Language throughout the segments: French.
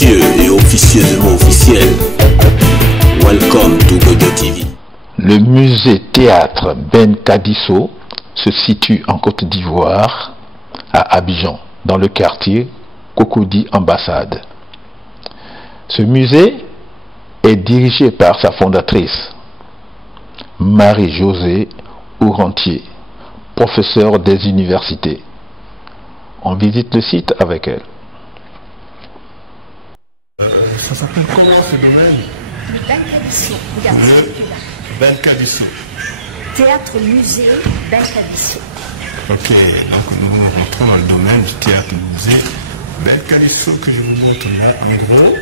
Officieux et officieusement officiel, welcome to Gogo TV. Le musée théâtre Ben Kadisso se situe en Côte d'Ivoire, à Abidjan, dans le quartier Cocody Ambassade. Ce musée est dirigé par sa fondatrice, Marie-Josée Ourantier, professeure des universités. On visite le site avec elle. Ça s'appelle comment ce domaine? Le Ben Kadisso. Regarde, Le Ben Kadisso. théâtre musée Ben Kadisso. Ok, donc nous rentrons dans le domaine du théâtre musée Ben Kadisso que je vous montre là en gros.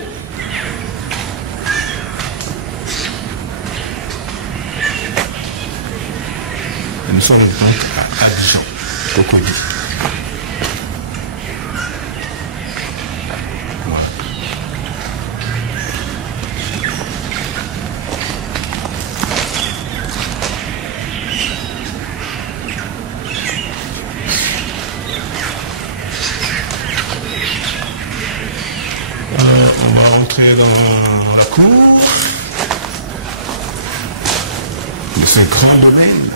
Et nous sommes donc à Abidjan, Cocody. Voilà. On va rentrer dans la cour de ce grand domaine.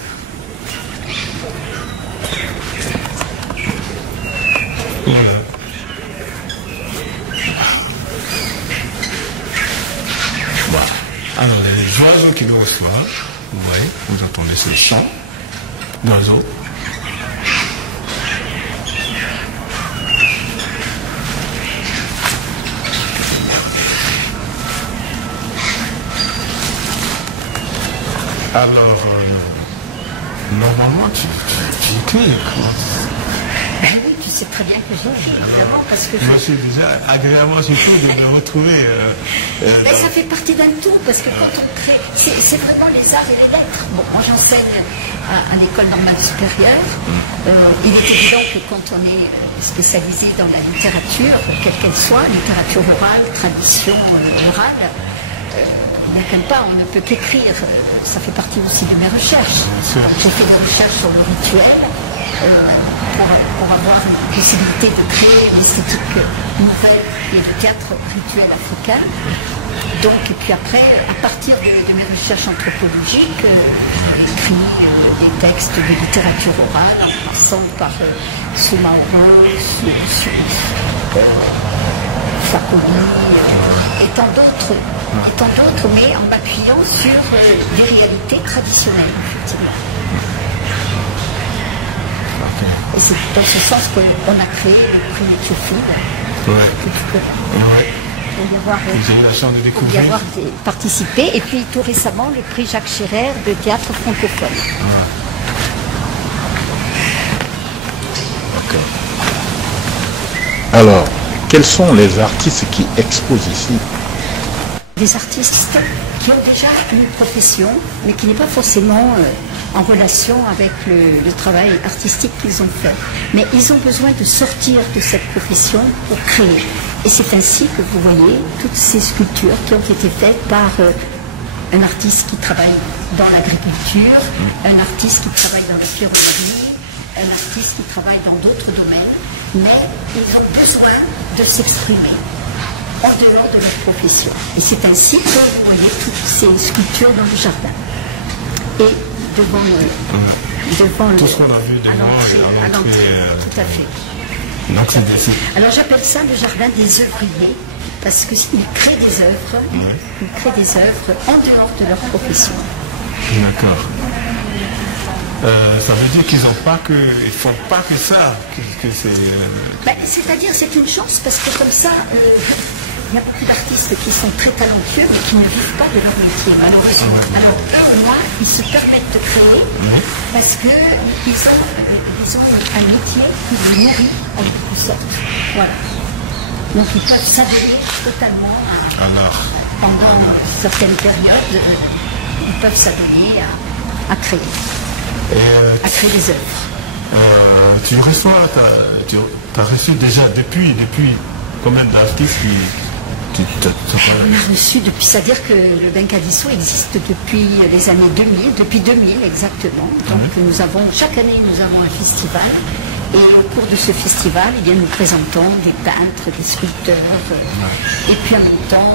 Voilà. Voilà. Alors, il y a les oiseaux qui nous reçoivent. Vous voyez, vous entendez ce chant d'oiseaux. Alors, normalement, tu écris. Ben oui, tu sais très bien que j'écris, évidemment, parce que Moi, je suis déjà agréablement surtout de me retrouver. Mais ça fait partie d'un tout, parce que quand on crée, c'est vraiment les arts et les lettres. Bon, moi j'enseigne à l'école normale supérieure. Il est évident que quand on est spécialisé dans la littérature, quelle qu'elle soit, littérature orale, tradition orale, il n'y a qu'un pas, on ne peut qu'écrire. Ça fait partie aussi de mes recherches. J'ai fait des recherches sur le rituel pour avoir une possibilité de créer une esthétique nouvelle et de théâtre rituel africain. Donc, et puis après, à partir de mes recherches anthropologiques, j'ai écrit des textes de littérature orale en passant par Soumaoro, Fakoli, et tant d'autres, mais en m'appuyant sur des réalités traditionnelles, effectivement. Et c'est dans ce sens qu'on a créé le prix Théophile. Pour y avoir, Vous avez la chance de découvrir. Participé. Et puis tout récemment, le prix Jacques Chirac de théâtre francophone. Alors, quels sont les artistes qui exposent ici? Des artistes qui ont déjà une profession, mais qui n'est pas forcément en relation avec le travail artistique qu'ils ont fait. Mais ils ont besoin de sortir de cette profession pour créer. Et c'est ainsi que vous voyez toutes ces sculptures qui ont été faites par un artiste qui travaille dans l'agriculture, un artiste qui travaille dans la ferronnerie, un artiste qui travaille dans d'autres domaines, mais ils ont besoin de s'exprimer en dehors de leur profession. Et c'est ainsi que vous voyez toutes ces sculptures dans le jardin. Et devant Tout ce qu'on a vu devant à l'entrée. Tout à fait. Donc, alors j'appelle ça le jardin des œuvriers, parce qu'ils créent des œuvres, en dehors de leur profession. D'accord. Ça veut dire qu'ils n'ont pas que, ils font pas que ça, que c'est. C'est-à-dire c'est une chance parce que comme ça, il y a beaucoup d'artistes qui sont très talentueux mais qui ne vivent pas de leur métier malheureusement. Alors eux au moins ils se permettent de créer parce qu'ils ont un métier qui les nourrit en quelque sorte. Voilà. Donc ils peuvent s'adhérer totalement pendant certaines périodes, ils peuvent s'adhérer à créer. À créer des œuvres. Tu reçois, tu as reçu déjà depuis combien d'artistes On a reçu depuis, c'est-à-dire que le Ben Kadisso existe depuis les années 2000, depuis 2000 exactement. Donc chaque année nous avons un festival Et au cours de ce festival, eh bien, nous présentons des peintres, des sculpteurs, et puis en même temps,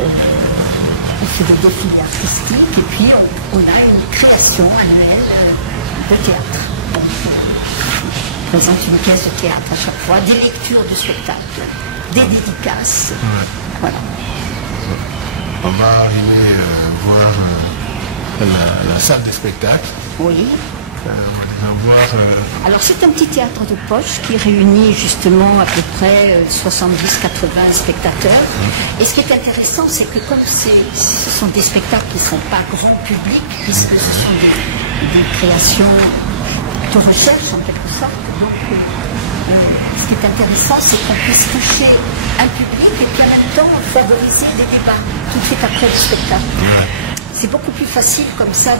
on fait des défilés artistiques, et puis on a une création annuelle de théâtre. Donc, on présente une pièce de théâtre à chaque fois, des lectures de spectacles, des dédicaces. Voilà. On va arriver voir la salle de spectacle. Oui. On va voir. Alors c'est un petit théâtre de poche qui réunit justement à peu près 70-80 spectateurs. Et ce qui est intéressant, c'est que comme ce sont des spectacles qui ne sont pas grand public, puisque ce sont des créations de recherche en quelque sorte, donc ce qui est intéressant, c'est qu'on puisse toucher un public et puis en même temps favoriser des débats tout de suite après le spectacle. C'est beaucoup plus facile comme ça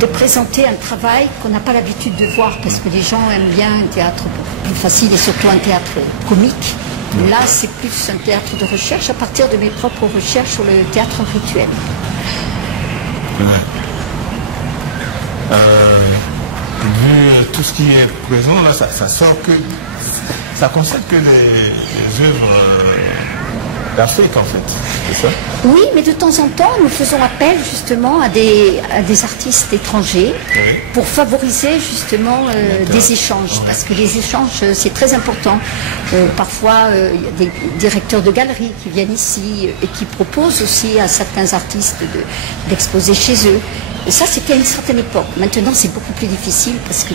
de présenter un travail qu'on n'a pas l'habitude de voir, parce que les gens aiment bien un théâtre plus facile et surtout un théâtre comique. Là, c'est plus un théâtre de recherche à partir de mes propres recherches sur le théâtre rituel. Vu tout ce qui est présent, là, ça sort que. Ça concerne que les œuvres d'Afrique, en fait. C'est ça? Oui, mais de temps en temps, nous faisons appel justement à des artistes étrangers pour favoriser justement des échanges, parce que les échanges, c'est très important. Parfois, il y a des directeurs de galeries qui viennent ici et qui proposent aussi à certains artistes d'exposer chez eux. Et ça, c'était à une certaine époque. Maintenant, c'est beaucoup plus difficile parce que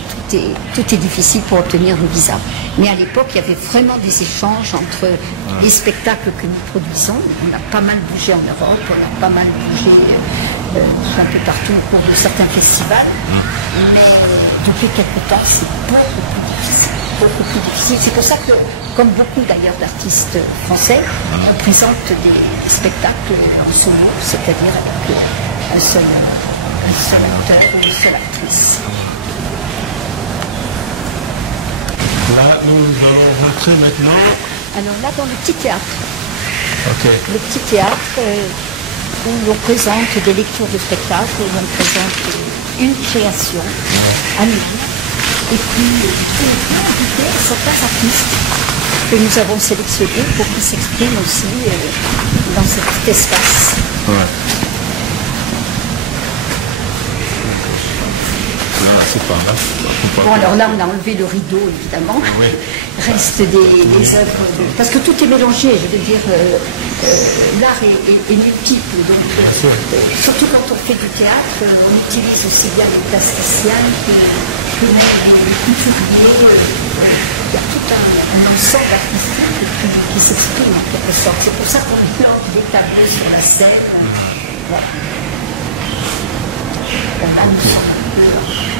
tout est difficile pour obtenir le visa. Mais à l'époque, il y avait vraiment des échanges entre les spectacles que nous produisons. On a pas mal bougé en Europe, on a pas mal bougé un peu partout au cours de certains festivals. Mais depuis quelque temps, c'est beaucoup plus difficile. Beaucoup plus difficile. C'est pour ça que, comme beaucoup d'ailleurs d'artistes français, on présente des spectacles en solo, c'est-à-dire avec un seul auteur ou une seule actrice. Là, nous allons rentrer maintenant. Alors là, dans le petit théâtre. Ok. Le petit théâtre où l'on présente des lectures de spectacles, où l'on présente une création à nous. Et puis, inviter certains artistes que nous avons sélectionnés pour qu'ils s'expriment aussi dans ce petit espace. C'est pas mal. Bon, alors là, on a enlevé le rideau, évidemment. Oui. Reste des œuvres parce que tout est mélangé, je veux dire, l'art est multiple. Donc, surtout quand on fait du théâtre, on utilise aussi bien les plasticiens que les couturiers. Il y a tout un ensemble artistique qui s'exprime en quelque sorte. C'est pour ça qu'on mélange des tableaux sur la scène. Voilà. Là, nous sommes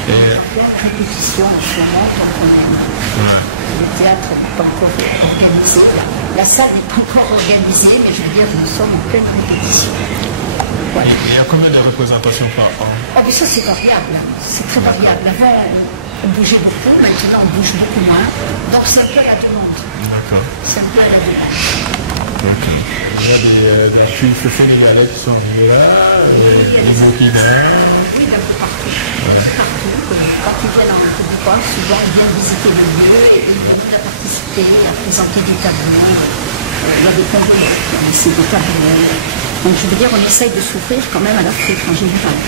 en composition en ce moment, donc le théâtre n'est pas encore organisé. La salle n'est pas encore organisée, mais je veux dire, nous sommes en pleine répétition. Voilà. Il y a combien de représentations par an? Ah, mais ça, c'est variable. C'est très variable. Avant, on bougeait beaucoup, maintenant, on bouge beaucoup moins. Donc, c'est un peu à la demande. D'accord. C'est un peu à la demande. Donc, il y a des actrices sénégalaises qui sont venues là, des Burkina. Oui, d'un peu partout. Partout. Quand ils viennent en République, souvent ils viennent visiter le lieu et ils viennent à participer, à présenter des tableaux. Il y a des Congolais qui ont laissé des tableaux. Donc je veux dire, on essaye de s'ouvrir quand même à l'Afrique en général.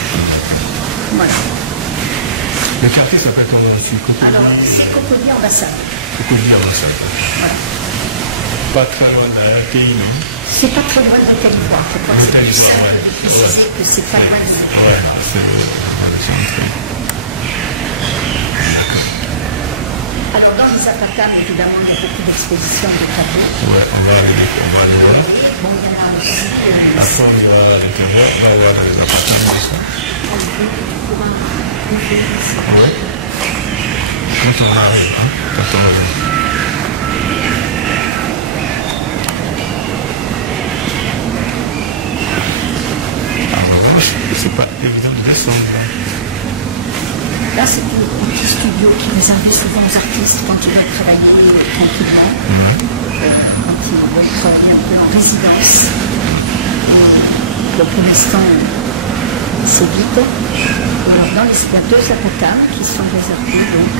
Voilà. Le quartier s'appelle comment aussi? Alors, c'est Cocody Ambassade. Cocody Ambassade. Voilà. Pas très loin de la pays, non? C'est pas très loin de l'Ivoire. Je crois que c'est plus simple ouais. de préciser que c'est pas loin de Ouais, c'est Alors dans les Apacam, évidemment, il y a beaucoup d'expositions de tableaux. Ouais, on va aller voir. Bon, il y en a aussi. Après, on va à l'intérieur, on va voir les appartements et ça. Oui. Quand on arrive, hein, quand on arrive. C'est pas évident de descendre. Là, c'est un petit studio qui réserve souvent aux artistes quand ils veulent travailler tranquillement, quand ils veulent travailler un peu en résidence. Et donc, pour l'instant, assez vide. Et alors, il y a 2 apatames qui sont réservés donc,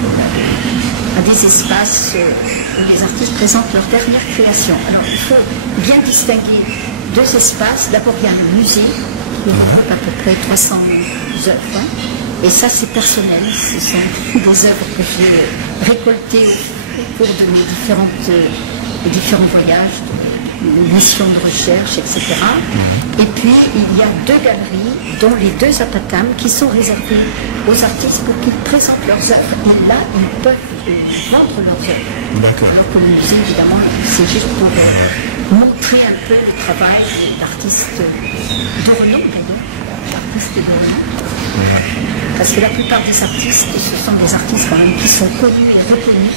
à des espaces où les artistes présentent leur dernière création. Alors il faut bien distinguer 2 espaces. D'abord il y a un musée qui regroupe à peu près 300 œuvres. Et ça c'est personnel, ce sont des œuvres que j'ai récoltées au cours de mes différents voyages, de missions de recherche, etc. Et puis il y a 2 galeries, dont les 2 apatames, qui sont réservées aux artistes pour qu'ils présentent leurs œuvres. Et là, ils peuvent vendre leurs œuvres. Alors que le musée, évidemment, c'est juste pour montrer un peu le travail d'artistes de renom, d'ailleurs, d'artistes de renom. Parce que la plupart des artistes, ce sont des artistes quand même qui sont connus et reconnus.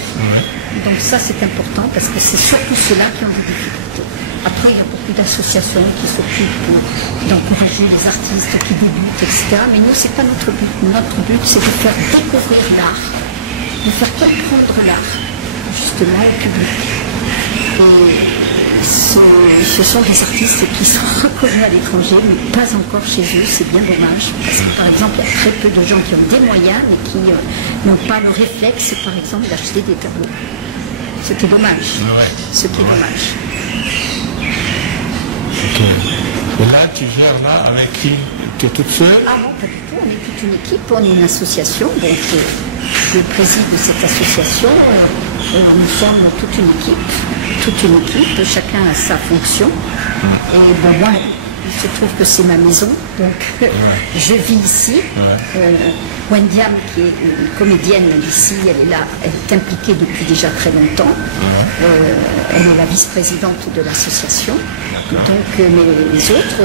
Donc ça, c'est important parce que c'est surtout ceux-là qui ont des difficultés. Après, il y a beaucoup d'associations qui s'occupent d'encourager les artistes qui débutent, etc. Mais nous, ce n'est pas notre but. Notre but, c'est de faire découvrir l'art, de faire comprendre l'art, justement, au public. Et ce sont des artistes qui sont reconnus à l'étranger, mais pas encore chez eux. C'est bien dommage. Parce que, par exemple, il y a très peu de gens qui ont des moyens, mais qui n'ont pas le réflexe, par exemple, d'acheter des tableaux. Ce qui est dommage. Ce qui est dommage. Ok. Et là, tu gères là avec qui? Tu es toute seule? Ah non, pas du tout. On est toute une équipe, on est une association. Donc, je préside cette association. Nous sommes toute une équipe. Chacun a sa fonction. Et bon, moi, il se trouve que c'est ma maison. Donc, je vis ici. Wendiam, qui est une comédienne ici, elle est là, elle est impliquée depuis déjà très longtemps. Elle est la vice-présidente de l'association. Donc, mais les autres,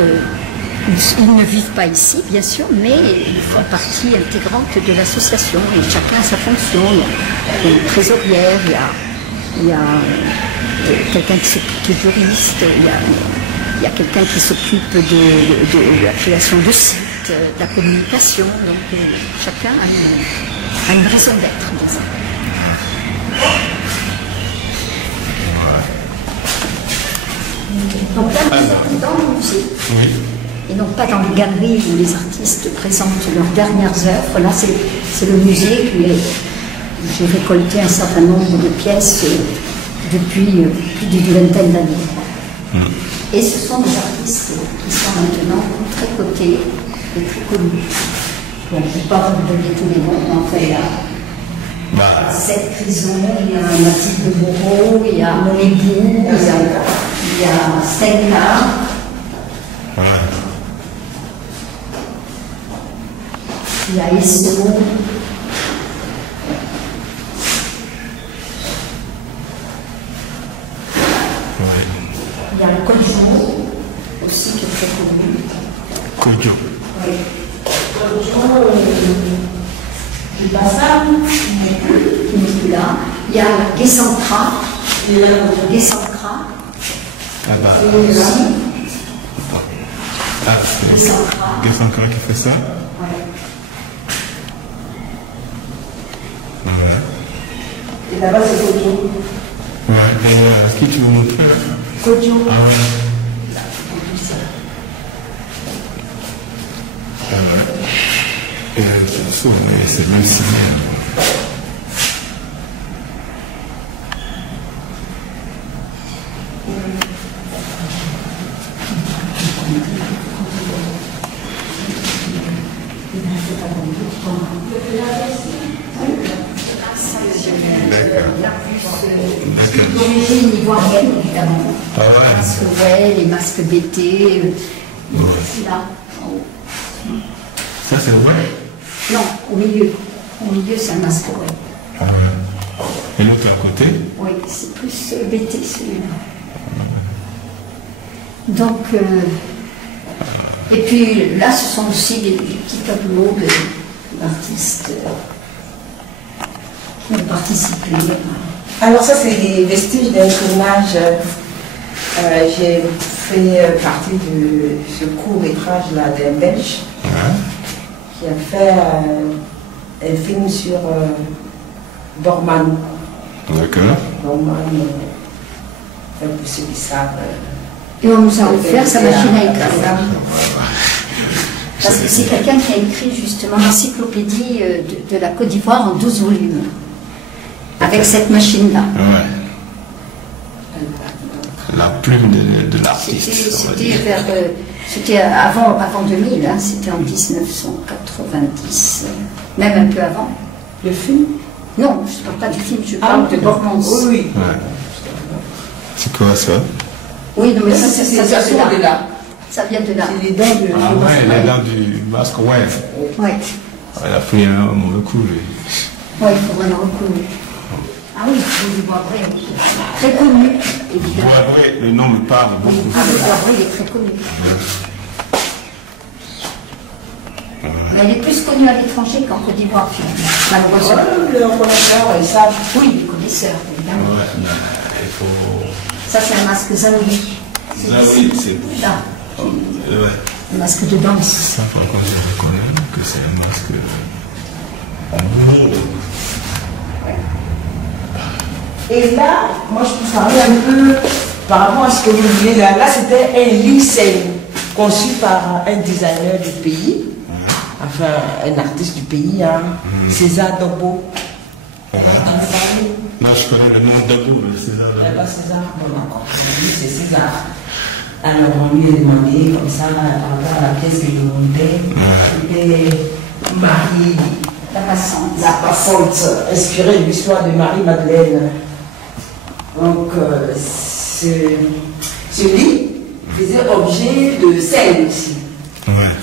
ils ne vivent pas ici, bien sûr, mais ils font partie intégrante de l'association. Et chacun a sa fonction. Il y a une trésorière, il y a quelqu'un qui est juriste, il y a quelqu'un qui s'occupe de la création de sites, de la communication. Donc chacun a une raison d'être, disons. Donc là, nous sommes dans le musée. Et non pas dans les galeries où les artistes présentent leurs dernières œuvres. Là, c'est le musée où j'ai récolté un certain nombre de pièces depuis plus d'une vingtaine d'années. Et ce sont des artistes qui sont maintenant très cotés et très connus. Bon, je ne vais pas vous donner tous les noms, mais enfin, il y a Seth Crison, il y a Mathilde Moreau, il y a Monébou, il y a Stenka. Il y a Esso. Il y a le Kojo aussi qui est très connu. Kojo. Oui. Kojo, le Bassam, qui n'est plus là. Il y a Gessantra. Gessantra. Ah bah. Aussi. Ah, c'est Gessantra qui fait ça? Oui. Et là-bas, c'est Kojo. Et qui tu veux montrer? Kojo. Et c'est même si. D'origine ivoirienne, évidemment. Ah ouais. Parce que, ouais, les masques BT, là, en haut. Ça, c'est vrai? Non, au milieu. Au milieu, c'est un masque, ouais. Ah ouais. Et l'autre à côté? Oui, c'est plus BT, celui-là. Donc, et puis là, ce sont aussi des petits tableaux d'artistes qui ont participé. Alors ça, c'est des vestiges d'un tournage. J'ai fait partie de ce court-métrage là d'un Belge qui a fait un film sur Borman. D'accord. Borman, pour ceux qui savent. Et on nous a offert sa machine à écrire. Parce que c'est quelqu'un qui a écrit justement l'encyclopédie de la Côte d'Ivoire en 12 volumes. Avec cette machine-là. Ouais. La plume de l'artiste. C'était avant 2000, hein, c'était en 1990, même un peu avant. Le film? Non, je ne parle pas du film, je parle de Bormans. Oui. Ouais. C'est quoi ça? Oui, non, mais ça vient de là. Ça vient de là. C'est les dents de... Ah ouais, les dents du masque, ouais. Ouais. Elle a pris un mauvais coup, lui. Ouais, il faudrait le reconnaître. Ah oui, le Boisbré, très connu, évidemment. Ouais, le nom me parle beaucoup. Ah, le Boisbré, il est très connu. Mais elle est plus connue à l'étranger qu'en Côte d'Ivoire, finalement, malheureusement. Le connaisseur, ils savent. Oui, les connaisseurs, évidemment. Ouais, il faut... Ça, c'est un masque Zaoui. Zaoui, c'est... Là, Ouais. un masque de danse. Ça, par contre, je reconnais que c'est un masque... Et là, moi je peux parler un peu par rapport à ce que vous voulez là. Là, c'était un lycée conçu par un designer du pays, enfin un artiste du pays, hein, César Dobo. Non, je connais le nom d'Abou, mais César. César, non, lui c'est César. Alors on lui a demandé comme ça, par rapport à la pièce que je montais, c'était Marie, La passante. la passante, inspirée de l'histoire de Marie-Madeleine. Donc, ce lit faisait objet de scène aussi. Ouais.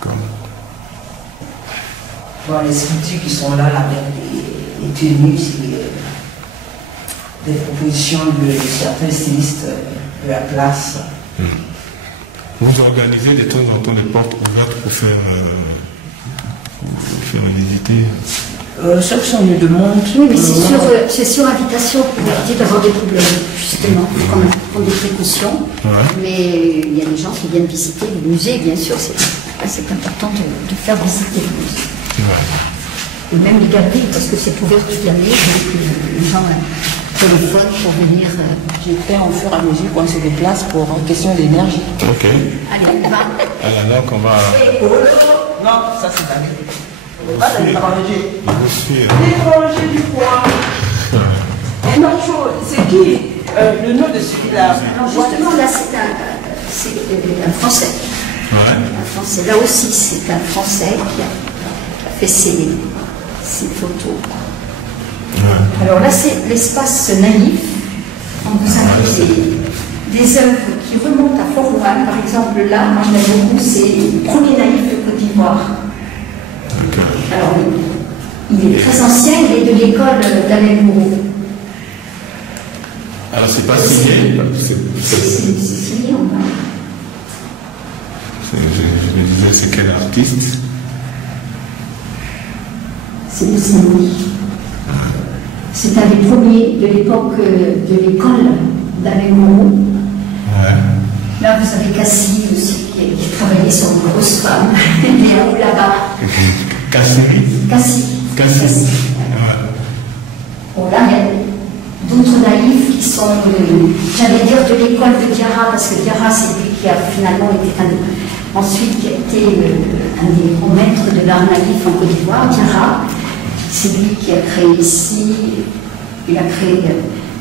Comme... Bon, les sculptures qui sont là, avec les tenues, c'est des propositions de certains stylistes de la place. Vous organisez de temps en temps des portes ouvertes pour faire visiter. Ceux qui sont venus de monde. Oui, mais c'est sur invitation pour éviter d'avoir des problèmes, justement, quand même, pour des précautions. Ouais. Mais il y a des gens qui viennent visiter le musée, bien sûr, c'est important de faire visiter le musée. Ouais. Et même les galeries, parce que c'est ouvert toute l'année, donc les gens téléphonent pour venir. J'ai fait au fur et à mesure qu'on se déplace pour une question d'énergie. Ok. Allez, on va. Alors donc on va... Non, ça c'est la vie. Pas l'étranger. vous suivre. L'étranger du coin. Et non, c'est qui le nom de celui-là? Alors justement, là, c'est un Français. Ouais. Un Français. Là aussi, c'est un Français qui a fait ses photos. Ouais. Alors là, c'est l'espace naïf. On vous a des œuvres qui remontent à fort loin. Par exemple, là, moi je l'aime beaucoup, c'est le premier naïf de Côte d'Ivoire. Okay. Alors, il est très ancien, il est de l'école d'Alain Gouraud. Alors c'est pas signé. C'est signé, on va. Je me disais, c'est quel artiste? C'est le Saint-Louis. C'est un des premiers de l'époque de l'école d'Alain Gouraud. Ouais. Là, vous avez Cassie aussi, qui travaillait sur une grosse femme. Elle est en haut là-bas. Cassie. Ouais. Bon, là, il y a d'autres naïfs qui sont, j'allais dire, de l'école de Diarra, parce que Diarra, c'est lui qui a finalement été ensuite qui a été un des grands maîtres de l'art naïf en Côte d'Ivoire, Diarra. C'est lui qui a créé ici, il a créé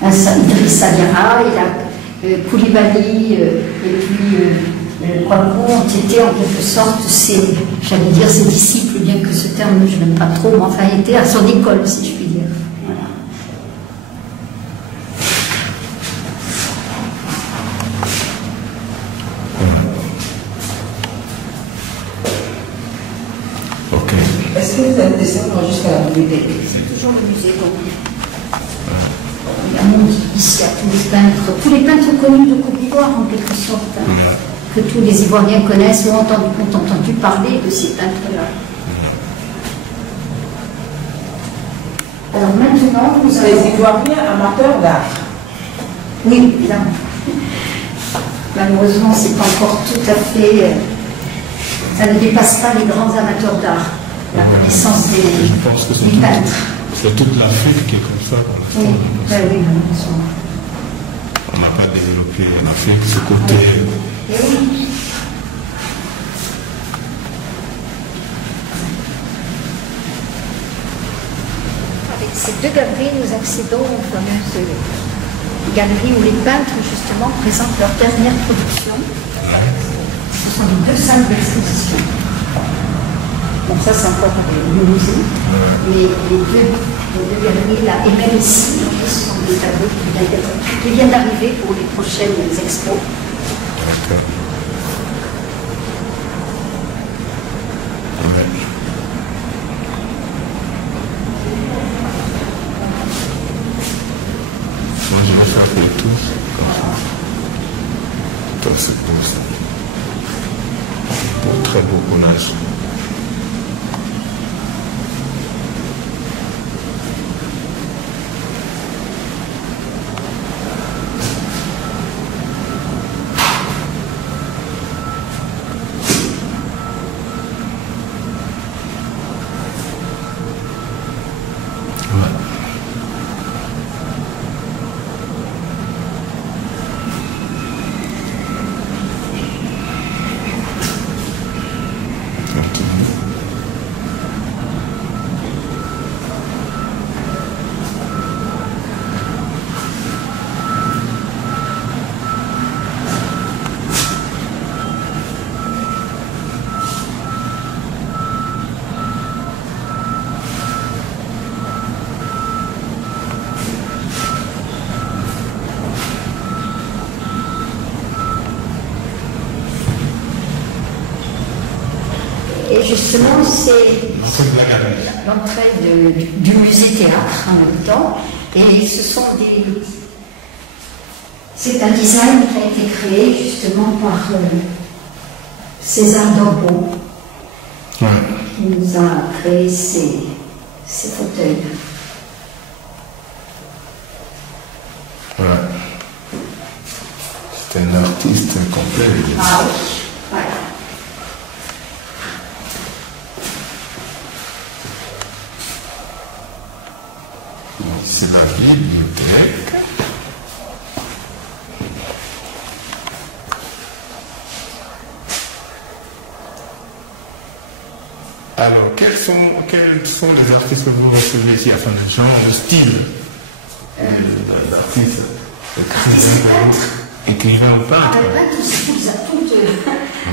Idrissa Diarra, il a Koulibaly, et puis Kouakou ont été en quelque sorte j'allais dire ses disciples, bien que ce terme je n'aime pas trop, mais enfin étaient à son école, si je puis dire. Voilà. Ok. Est-ce que vous avez descendu jusqu'à la bibliothèque? C'est toujours le musée, donc. Il y a un monde ici à tous les peintres connus de Côte d'Ivoire en quelque sorte, hein, que tous les Ivoiriens connaissent ou ont entendu parler de ces peintres-là. Alors maintenant, vous avez... Les Ivoiriens amateurs d'art. Oui, évidemment. Malheureusement, c'est pas encore tout à fait... ça ne dépasse pas les grands amateurs d'art, la connaissance des peintres. C'est toute l'Afrique qui est comme ça pour l'instant. Oui, oui, malheureusement. On n'a pas développé en Afrique ce côté Et oui. Avec ces deux galeries, nous accédons aux fameuses galeries où les peintres, justement, présentent leur dernière production. Ce sont les deux salles d'exposition. Donc ça, c'est encore le musée. Les deux galeries, là, et même ici, ce sont des tableaux qui viennent d'arriver pour les prochaines expos. Moi, je vais faire le tout comme ça. Toi, c'est beau ça. Beau, très beau collage. Et justement, c'est l'entrée du musée-théâtre en même temps. Et ce sont des... C'est un design qui a été créé justement par César Dorbeau, qui nous a créé ces fauteuils. Ouais. C'est un artiste complet. Ah oui, voilà. C'est la bibliothèque. Alors, quels sont les artistes que vous recevez ici, enfin, le genre, le style d'artiste, écrivain ou peintre?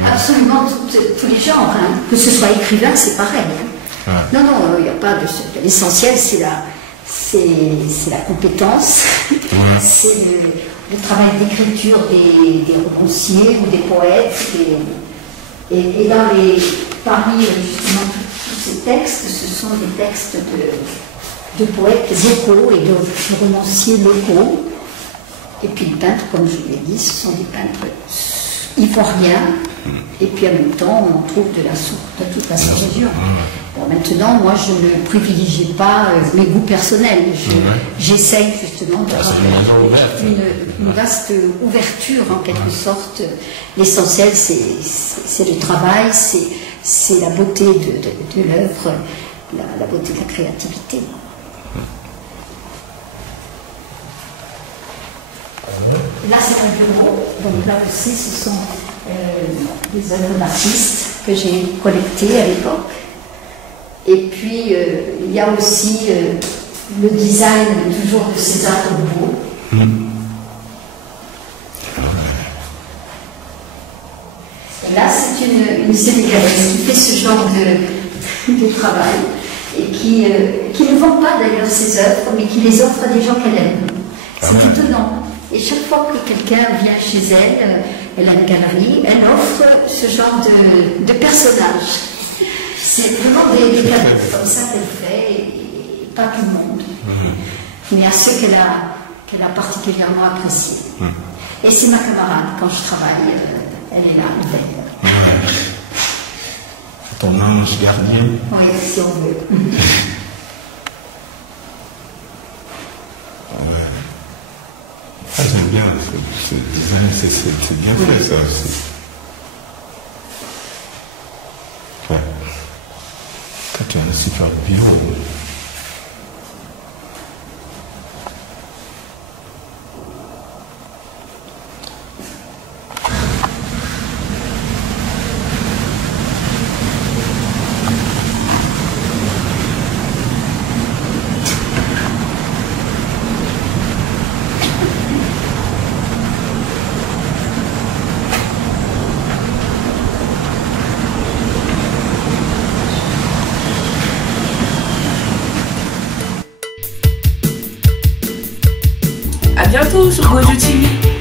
Absolument tous les genres, hein. Que ce soit écrivain, c'est pareil. Hein. Ouais. Non, il n'y a pas de... L'essentiel, c'est la compétence, c'est le travail d'écriture des romanciers ou des poètes. Et parmi justement tous ces textes, ce sont des textes de poètes locaux et de romanciers locaux. Et puis les peintres, comme je l'ai dit, ce sont des peintres ivoiriens. Et puis en même temps, on trouve de la soupe de toute la région. Bon, maintenant, moi, je ne privilégie pas mes goûts personnels. J'essaye justement d'avoir une vaste ouverture, en quelque sorte. L'essentiel, c'est le travail, c'est la beauté de l'œuvre, la beauté de la créativité. Là, c'est un bureau. Donc là aussi, ce sont des œuvres d'artistes que j'ai collectées à l'époque. Et puis, il y a aussi le design toujours de César Dorbeau. Et là, c'est une Sénégalaise qui fait ce genre de travail et qui ne vend pas d'ailleurs ses œuvres, mais qui les offre à des gens qu'elle aime. C'est étonnant. Et chaque fois que quelqu'un vient chez elle, elle a une galerie, elle offre ce genre de personnages. C'est vraiment des cadeaux comme ça qu'elle fait, et pas tout le monde, mais à ceux qu'elle a particulièrement appréciés. Et c'est ma camarade, quand je travaille, elle est là, elle. Ton ange gardien. Oui, si on veut. Ah, j'aime bien ce design, c'est bien fait ça aussi. Ouais. Quand tu as un super bureau. toujours rejeté.